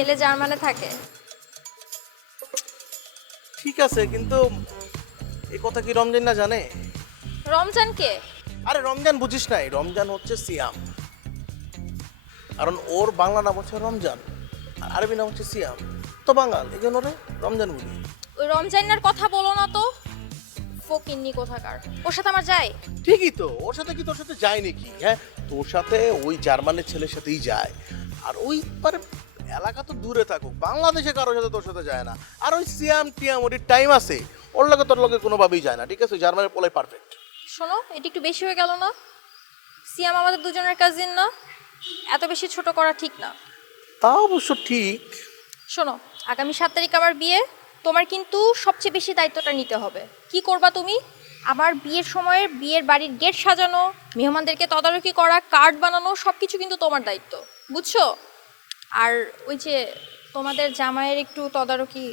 ছেলে জার্মানে থাকে। ঠিক আছে, কিন্তু এই কথা কি রমজান না জানে? রমজান কে? আরে রমজান বুঝিস নাই, রমজান হচ্ছে সিয়াম। কারণ ওর বাংলা নাম হচ্ছে রমজান, আর আরবি নাম হচ্ছে সিয়াম। তো বাঙাল, এই জন্য ওরে রমজান বলি। ওই রমজানের কথা বলো না তো, ফকিন্নি কোথাকার। ওর সাথে আমার যায়? ঠিকই তো, ওর সাথে কি তোর সাথে যায় নাকি? হ্যাঁ, তোর সাথে ওই জার্মানের ছেলের সাথেই যায়। আর ওই মানে এলাকা তো দূরে থাকুক, বাংলাদেশে কারোর সাথে তোর সাথে যায় না। আর ওই সিয়াম টিয়াম ওর টাইম আছে, ওর লগে তোর লগে কোনোভাবেই যায় না। ঠিক আছে, ওই জার্মানের পোলাই পারফেক্ট। শোনো, এটা একটু বেশি হয়ে গেল না? সিয়াম আমাদের দুজনের কাজিন না? এত বেশি ছোট করা ঠিক না। তা অবশ্য ঠিক। শোনো, আগামী 7 তারিখ আমার বিয়ে। তোমার কিন্তু সবচেয়ে বেশি দায়িত্বটা নিতে হবে। কি করবা তুমি? আমার বিয়ের সময় বিয়ের বাড়ির গেট সাজানো, মেহমানদেরকে তদারকি করা, কার্ড বানানো, সব কিছু কিন্তু তোমার দায়িত্ব, বুঝছো? আর ওই যে তোমাদের জামাইয়ের একটু তদারকি